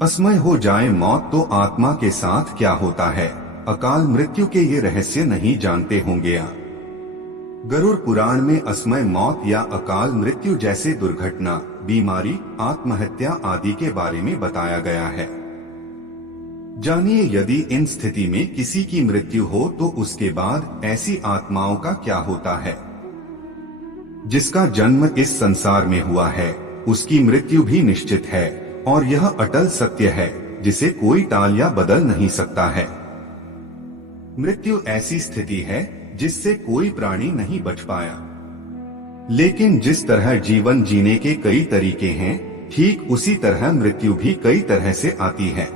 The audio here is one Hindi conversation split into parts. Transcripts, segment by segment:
असमय हो जाए मौत तो आत्मा के साथ क्या होता है, अकाल मृत्यु के ये रहस्य नहीं जानते होंगे आप। गरुड़ पुराण में असमय मौत या अकाल मृत्यु जैसे दुर्घटना, बीमारी, आत्महत्या आदि के बारे में बताया गया है। जानिए, यदि इन स्थिति में किसी की मृत्यु हो तो उसके बाद ऐसी आत्माओं का क्या होता है। जिसका जन्म इस संसार में हुआ है उसकी मृत्यु भी निश्चित है और यह अटल सत्य है जिसे कोई टाल या बदल नहीं सकता है। मृत्यु ऐसी स्थिति है जिससे कोई प्राणी नहीं बच पाया। लेकिन जिस तरह जीवन जीने के कई तरीके हैं, ठीक उसी तरह मृत्यु भी कई तरह से आती है।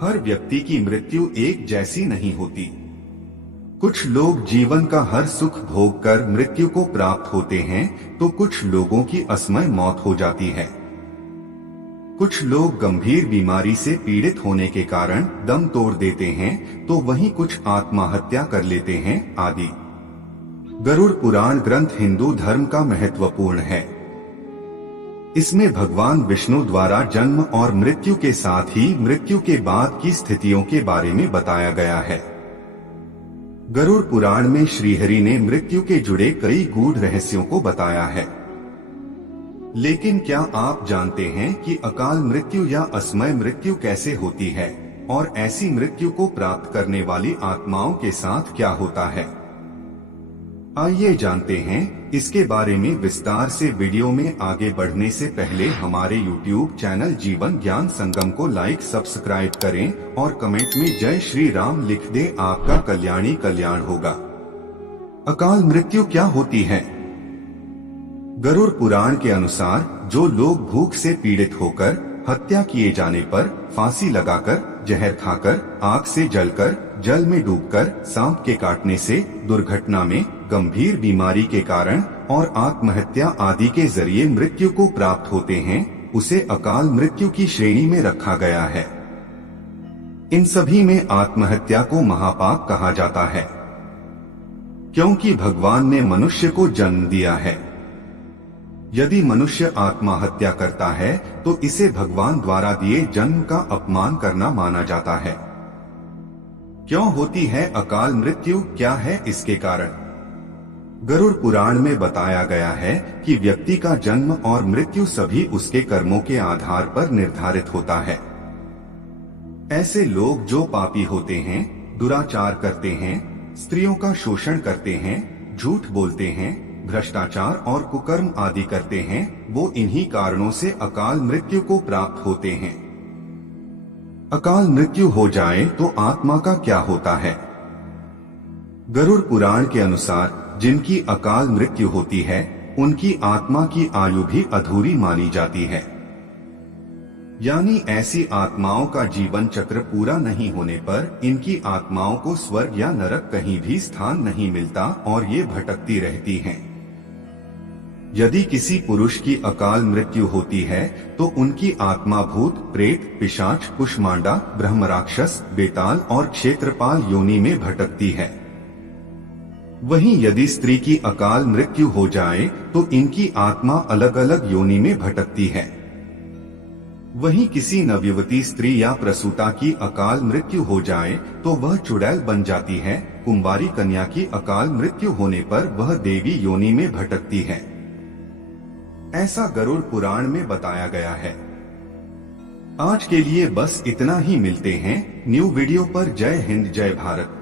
हर व्यक्ति की मृत्यु एक जैसी नहीं होती। कुछ लोग जीवन का हर सुख भोग कर मृत्यु को प्राप्त होते हैं तो कुछ लोगों की असमय मौत हो जाती है। कुछ लोग गंभीर बीमारी से पीड़ित होने के कारण दम तोड़ देते हैं तो वहीं कुछ आत्महत्या कर लेते हैं आदि। गरुड़ पुराण ग्रंथ हिंदू धर्म का महत्वपूर्ण है। इसमें भगवान विष्णु द्वारा जन्म और मृत्यु के साथ ही मृत्यु के बाद की स्थितियों के बारे में बताया गया है। गरुड़ पुराण में श्रीहरि ने मृत्यु के जुड़े कई गूढ़ रहस्यों को बताया है। लेकिन क्या आप जानते हैं कि अकाल मृत्यु या असमय मृत्यु कैसे होती है और ऐसी मृत्यु को प्राप्त करने वाली आत्माओं के साथ क्या होता है? आइए जानते हैं इसके बारे में विस्तार से। वीडियो में आगे बढ़ने से पहले हमारे YouTube चैनल जीवन ज्ञान संगम को लाइक सब्सक्राइब करें और कमेंट में जय श्री राम लिख दे। आपका कल्याणी कल्याण होगा। अकाल मृत्यु क्या होती है? गरुड़ पुराण के अनुसार जो लोग भूख से पीड़ित होकर, हत्या किए जाने पर, फांसी लगाकर, जहर खाकर, आग से जलकर, जल में डूबकर, सांप के काटने से, दुर्घटना में, गंभीर बीमारी के कारण और आत्महत्या आदि के जरिए मृत्यु को प्राप्त होते हैं, उसे अकाल मृत्यु की श्रेणी में रखा गया है। इन सभी में आत्महत्या को महापाप कहा जाता है, क्योंकि भगवान ने मनुष्य को जन्म दिया है। यदि मनुष्य आत्महत्या करता है तो इसे भगवान द्वारा दिए जन्म का अपमान करना माना जाता है। क्यों होती है अकाल मृत्यु, क्या है इसके कारण? गरुड़ पुराण में बताया गया है कि व्यक्ति का जन्म और मृत्यु सभी उसके कर्मों के आधार पर निर्धारित होता है। ऐसे लोग जो पापी होते हैं, दुराचार करते हैं, स्त्रियों का शोषण करते हैं, झूठ बोलते हैं, भ्रष्टाचार और कुकर्म आदि करते हैं, वो इन्हीं कारणों से अकाल मृत्यु को प्राप्त होते हैं। अकाल मृत्यु हो जाए तो आत्मा का क्या होता है? गरुड़ पुराण के अनुसार जिनकी अकाल मृत्यु होती है उनकी आत्मा की आयु भी अधूरी मानी जाती है। यानी ऐसी आत्माओं का जीवन चक्र पूरा नहीं होने पर इनकी आत्माओं को स्वर्ग या नरक कहीं भी स्थान नहीं मिलता और ये भटकती रहती हैं। यदि किसी पुरुष की अकाल मृत्यु होती है तो उनकी आत्मा भूत, प्रेत, पिशाच, कुष्मांडा, ब्रह्मराक्षस, बेताल और क्षेत्रपाल योनि में भटकती है। वहीं यदि स्त्री की अकाल मृत्यु हो जाए तो इनकी आत्मा अलग अलग योनि में भटकती है। वहीं किसी नवयुवती स्त्री या प्रसूता की अकाल मृत्यु हो जाए तो वह चुड़ैल बन जाती है। कुंवारी कन्या की अकाल मृत्यु होने पर वह देवी योनि में भटकती है। ऐसा गरुड़ पुराण में बताया गया है। आज के लिए बस इतना ही। मिलते हैं न्यू वीडियो पर। जय हिंद, जय भारत।